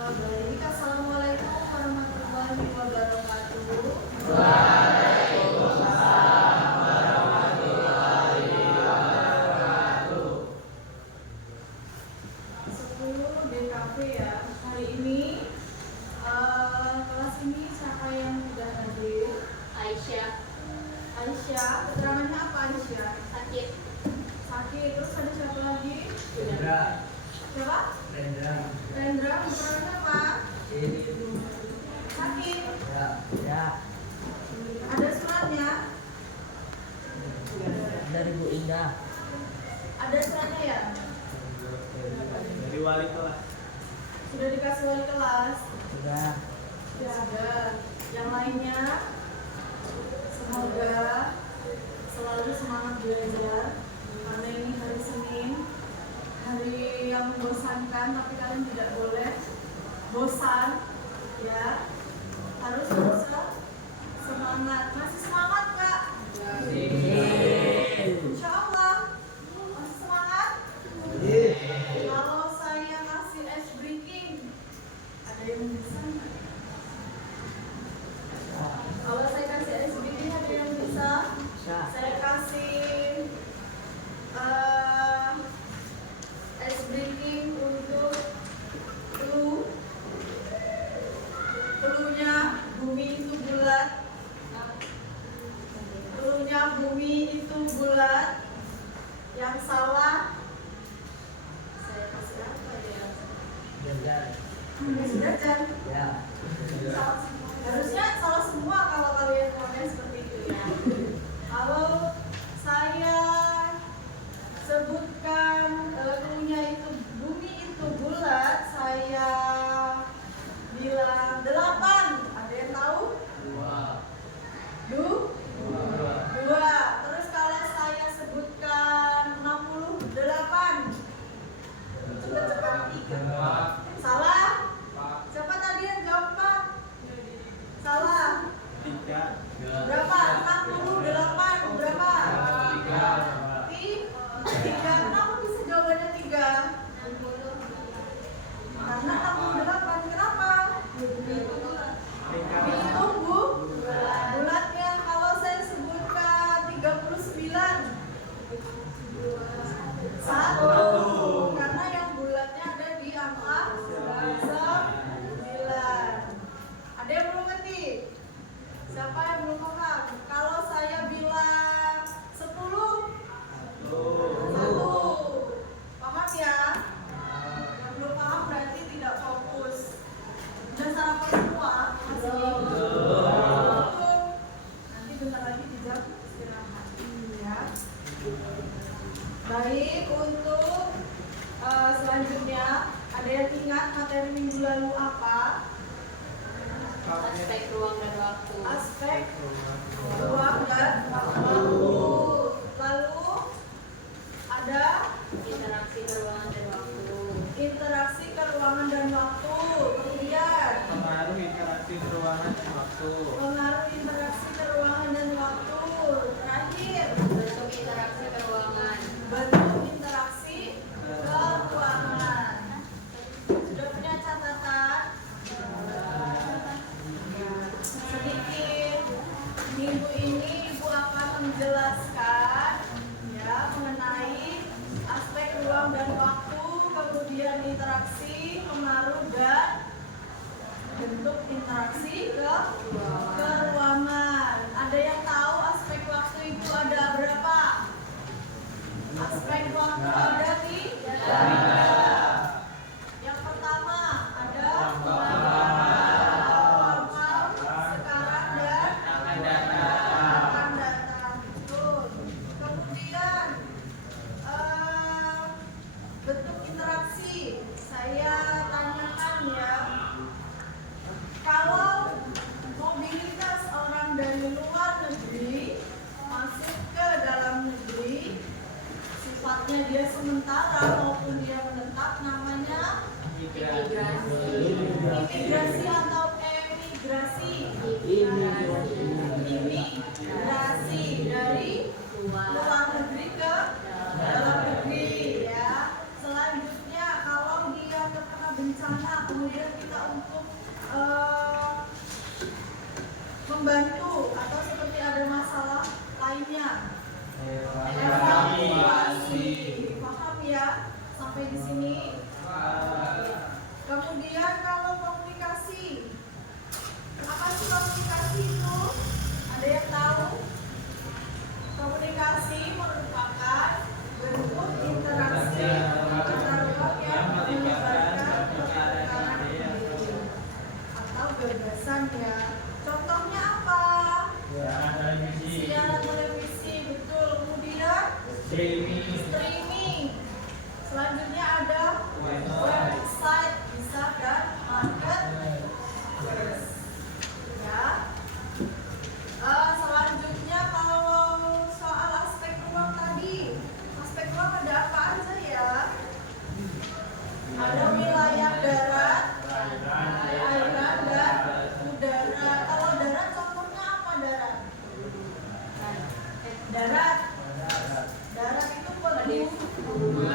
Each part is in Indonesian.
Baik, assalamualaikum warahmatullahi wabarakatuh. Waalaikumsalam warahmatullahi wabarakatuh. 10 DKP ya. Hari ini kelas ini siapa yang sudah hadir? Aisyah. Aisyah, keterangannya apa Aisyah? Sakit. Sakit, terus ada siapa lagi? Rendra. Siapa? Rendra. Rendra, keterangannya apa? Ini. Sakit. Ya. Ada suratnya? Dari Bu Indah. Ada suratnya ya? Dari wali kelas. Sudah dikasih wali kelas? Sudah. Ya ada. Yang lainnya, semoga selalu semangat belajar karena ini hari Senin, hari yang membosankan, tapi kalian tidak boleh bosan ya, harus semangat. Masih semangat Kak? Insya Allah masih semangat. Kalau saya kasih ice breaking, ada yang bisa nggak? Kalau saya kasih ice breaking, ada yang bisa? Saya kasih ice breaking untuk clue-nya bumi itu bulat. Clue-nya bumi itu bulat. Yang salah saya kasih apa ya? Derajat. Ya. Harusnya salah semua kalau kalian komen seperti itu ya. Kalau saya sebutkan clue-nya itu bumi itu bulat, saya bilang 8. Ada yang tahu? 2. Terus kalau saya sebutkan 68, cepat-cepat 3. Salah? Siapa tadi yang jawab 4? Salah. 3. Berapa? 68 berapa? 3. Kenapa bisa jawabannya 3? Karena 68. Kenapa? Ditunggu bulatnya. Kalau saya sebutkan 39, 1. Karena yang bulatnya ada di angka 9. Ada yang belum ngerti? Siapa yang belum paham? Kalau saya bilang 10, 1. Paham ya? Yang belum paham berarti tidak fokus. Udah sarapan semua? Masih? Nanti bentar lagi di jam istirahat ya. Baik, untuk selanjutnya, ada yang ingat materi minggu lalu apa? Aspek ruang dan waktu. Aspek ruang dan waktu. Lalu ada Interaksi keruangan dan waktu. interaksi keruangan dan waktu. Kemudian Pengaruh interaksi ruangan dan waktu. pengaruh interaksi keruangan dan waktu. Terakhir, Bentuk interaksi keruangan. bentuk interaksi keruangan. Sudah punya catatan? Sedikit. Minggu ini Ibu akan menjelaskan ya mengenai aspek ruang dan waktu, kemudian interaksi, pengaruh dan bentuk interaksi keruangan. Ada yang tahu aspek waktu itu ada berapa? Aspek waktu ada 3. Yang pertama ada awal, sekarang dan akan datang. Betul. Kemudian bentuk interaksi. Saya tanyakan ya, kalau mobilitas orang dari luar negeri masuk ke dalam negeri, sifatnya dia sementara maupun dia menetap, namanya imigrasi atau emigrasi. Imigrasi dari luar negeri ke dalam negeri ya. Selanjutnya, kalau dia terkena bencana kemudian kita membantu atau seperti ada masalah lainnya. Evaluasi. Paham ya sampai di sini? Kemudian kalau komunikasi, apa sih komunikasi itu? Ada yang tahu? Komunikasi merupakan bentuk interaksi antar orang yang menyebarkan pemikiran ide atau gagasan ya. Contohnya apa? Siaran televisi, betul. Kemudian streaming. Selanjutnya ada website, bisa dan marketplace. Ya. Selanjutnya kalau soal aspek ruang tadi, aspek ruang ada apa aja ya? Ada wilayah darat, airan dan udara. Kalau darat contohnya apa darat? Darat itu pegunungan,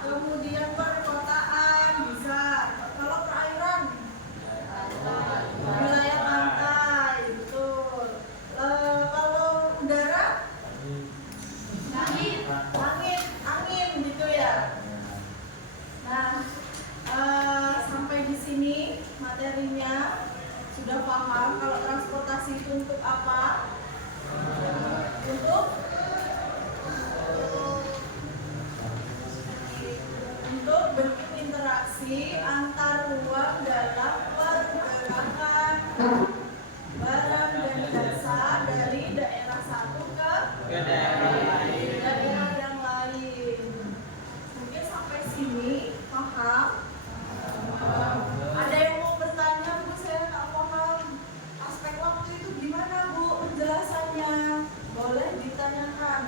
kemudian perkotaan bisa. Kalau perairan, wilayah pantai, betul. Kalau udara, angin gitu ya. Nah, sampai di sini materinya sudah paham. Kalau transportasi itu untuk apa? Untuk bentuk interaksi antar ruang dalam pergerakan barang dan jasa dari daerah satu ke daerah yang lain. Mungkin sampai sini paham? Ada yang mau bertanya, Bu? Saya nggak paham. Aspek waktu itu gimana, Bu? Penjelasannya boleh ditanyakan.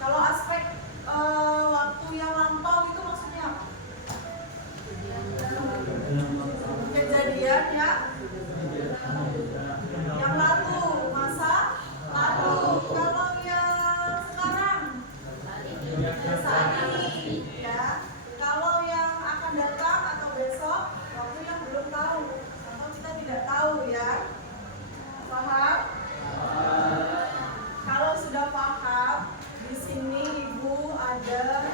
Kalau aspek waktu yang lampau itu maksudnya apa? Kejadian ya yang lalu, masa lalu. Kalau yang sekarang, saat ini ya. Kalau yang akan datang atau besok, waktu yang belum tahu atau kita tidak tahu ya. Paham? Kalau sudah paham, di sini Ibu ada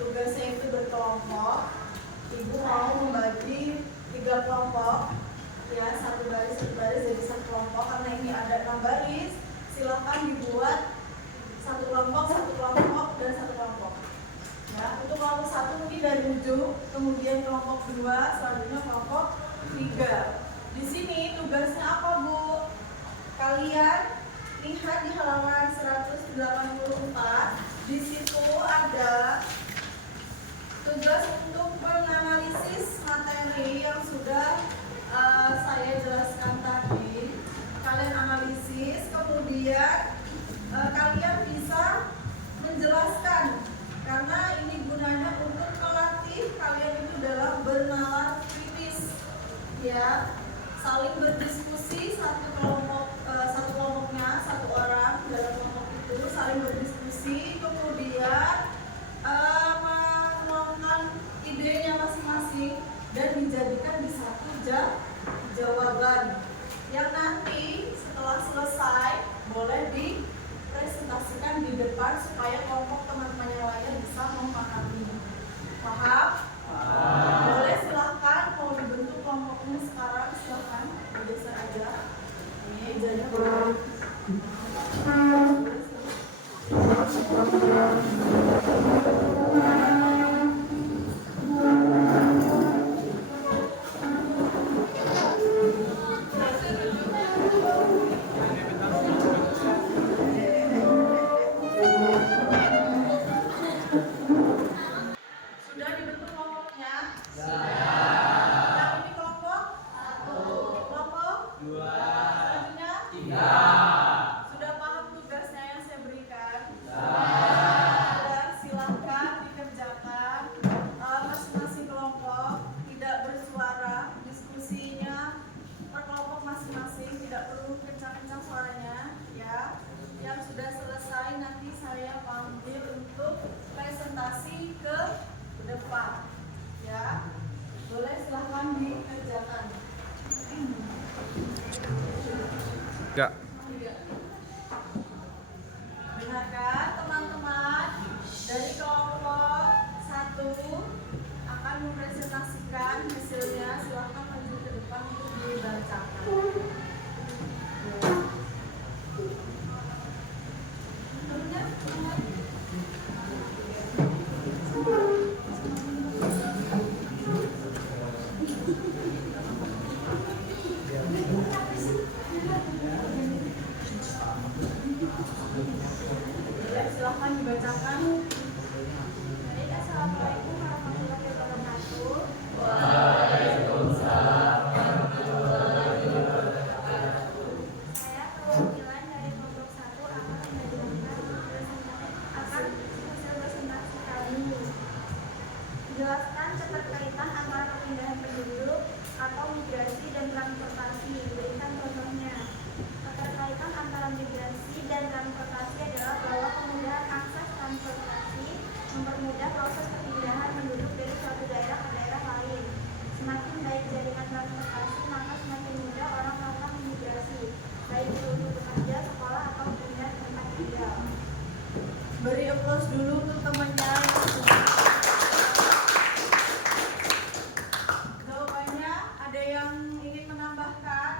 tugasnya itu berkelompok. Ibu mau membagi 3 kelompok ya, satu baris jadi satu kelompok. Karena ini ada 6 baris, silakan dibuat satu kelompok dan satu kelompok ya. Untuk kelompok 1 mungkin dari ujung, kemudian kelompok 2, selanjutnya kelompok 3. Di sini tugasnya apa, Bu? Kalian lihat di halaman 184. Di situ ada tugas untuk menganalisis materi yang sudah saya jelaskan tadi. Kalian analisis, kemudian kalian bisa menjelaskan, karena ini gunanya untuk melatih kalian itu dalam bernalar kritis ya, saling berdiskusi. Satu kelompoknya, satu orang dalam kelompok itu saling berdiskusi, kemudian menuangkan idenya masing-masing dan dijadikan di satu jawaban yang nanti setelah selesai boleh dipresentasikan di depan supaya kelompok teman-teman yang lain bisa memahami. Paham? Boleh, silahkan. Mau dibentuk kelompoknya sekarang, silahkan bergeser aja. Ini ejanya boleh. Sudah dibentuk Dengarkan teman-teman, dari kelompok 1 akan mempresentasikan hasilnya. Silahkan maju ke depan untuk dibacakan. Silahkan dibacakan. Baik, assalamualaikum warahmatullahi wabarakatuh. Saya perwakilan dari kelompok 1 akan menjelaskan hasil presentasi kali ini. Jelaskan keterkaitan antara pemindahan penduduk atau migrasi dan transportasi. Berikan contohnya. Keterkaitan antara migrasi dan transportasi adalah bahwa kemudahan akses transportasi mempermudah proses perpindahan penduduk dari suatu daerah ke daerah lain. Semakin baik jaringan transportasi, maka semakin mudah orang melakukan migrasi, baik itu untuk bekerja, sekolah, atau pindah tempat tinggal. Beri aplaus dulu untuk temannya yang sudah. Jawabannya ada yang ingin menambahkan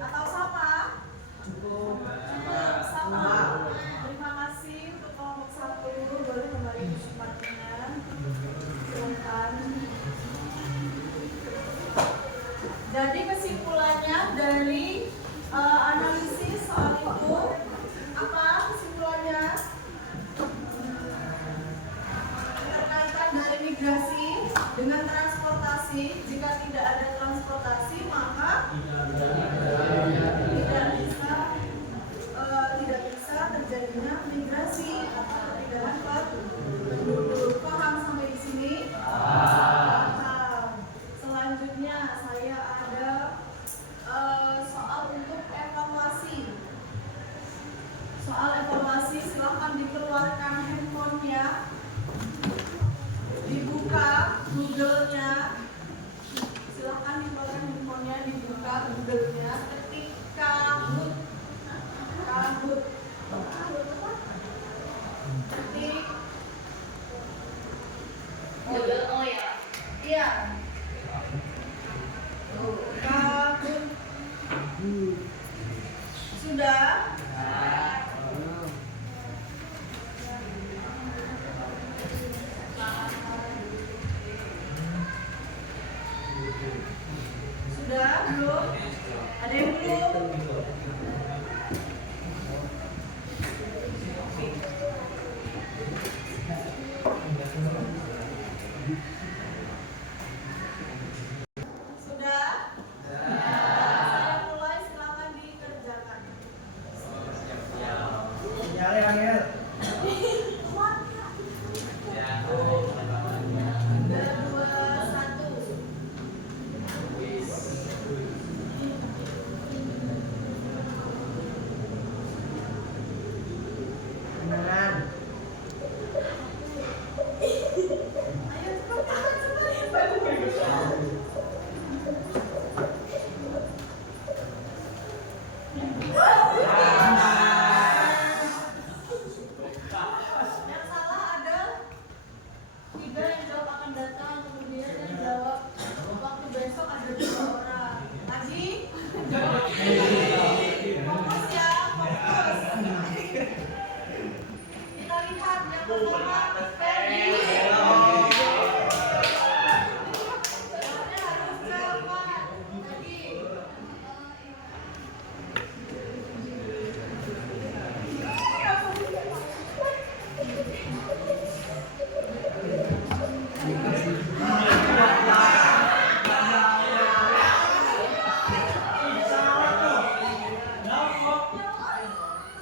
atau sama? Cukup sama. Terima kasih untuk kelompok 1. Boleh kembali ke tempatnya. Silakan. Jadi kesimpulannya dari analisis soal itu apa kesimpulannya? Keterkaitan dari migrasi dengan transportasi. Jika tidak ada transportasi maka tidak bisa terjadinya migrasi atau perpindahan penduduk. Paham sampai di sini? Paham. Selanjutnya saya ada soal untuk evaluasi. Soal evaluasi, silahkan dikeluarkan handphonenya, dibuka Google-nya. Silahkan dikeluarkan handphonenya, dibuka Google-nya, ketik Kahoot. Ketik. Oh ya. Iya. Kahoot. Sudah? Sudah? Belum? Ada yang belum? Sudah? Saya mulai, silakan dikerjakan. Angel. 3, 2, 1. Kenalan. Ayo cepat. Yang salah ada 3 yang jawab akan datang, kemudian yang jawab waktu besok ada 2 orang. Haji, jawab. Fokus ya, fokus. Kita lihat yang pertama, Ferdi. Jawabnya harus cepat. Lagi.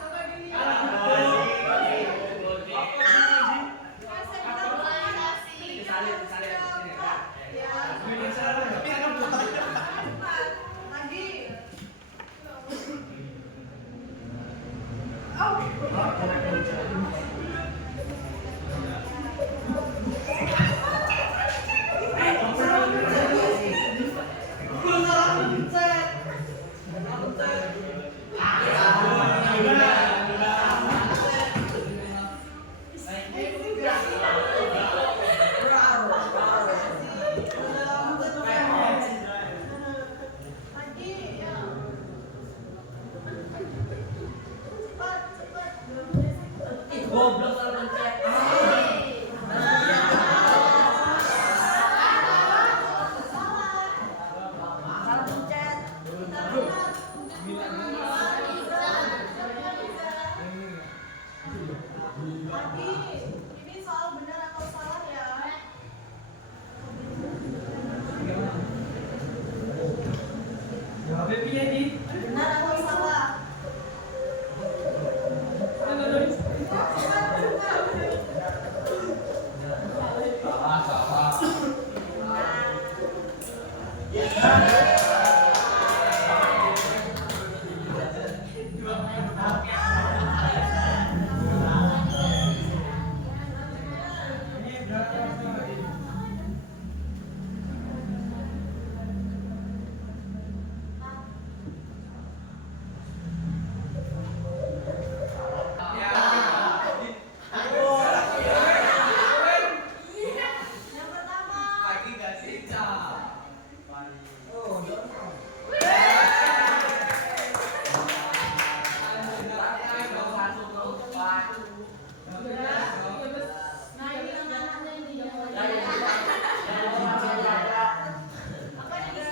Coba dilihat. Goblok kalau pencet. Salah pencet. Lagi, ini soal benar atau salah ya? Jawabnya piye di? Benar atau salah? Ini berapa? Yang pertama. Nah, ini yang anaknya ini yang apa ini?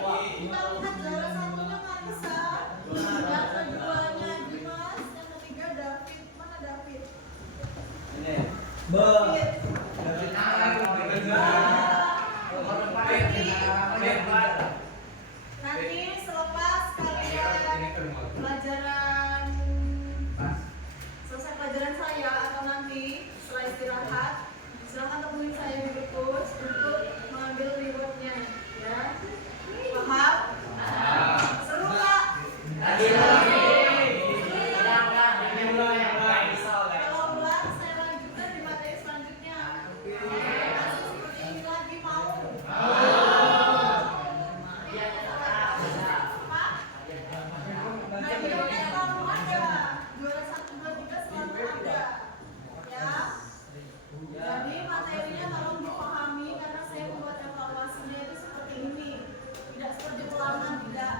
Kita lihat juara satunya Marisa, yang keduanya Dimas, yang ketiga David. Mana David? Nanti selepas kalian pelajaran selesai pelajaran saya atau nanti setelah istirahat, silakan temuin saya di perpus untuk mengambil rewardnya, ya. Paham? Seru nggak? Kalau ulang saya lanjutkan di materi selanjutnya. Masih seperti ini lagi mau? Pak? Nah, videonya selalu ada. Juara 1, 2, 3 selalu ada. Ya. Jadi materinya tolong dipahami karena saya membuat evaluasinya itu seperti ini. Tidak seperti ulangan, tidak.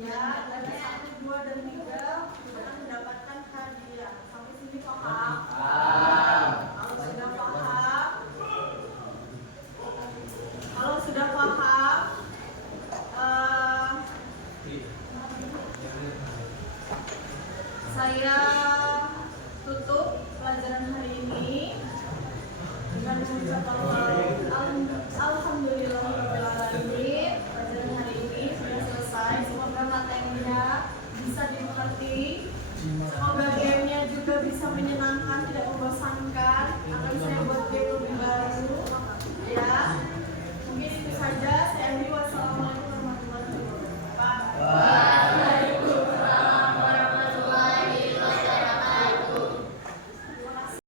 Ya, dari 1, 2, dan 3 akan mendapatkan hadiah. Sampai sini paham? Kalau sudah paham, saya tutup pelajaran hari ini dengan mengucapkan alhamdulillahirobbilalamin. Pelajaran hari ini sudah selesai. Semoga materinya bisa dimengerti. Semoga gamenya juga bisa menyenangkan, tidak membosankan. Akan saya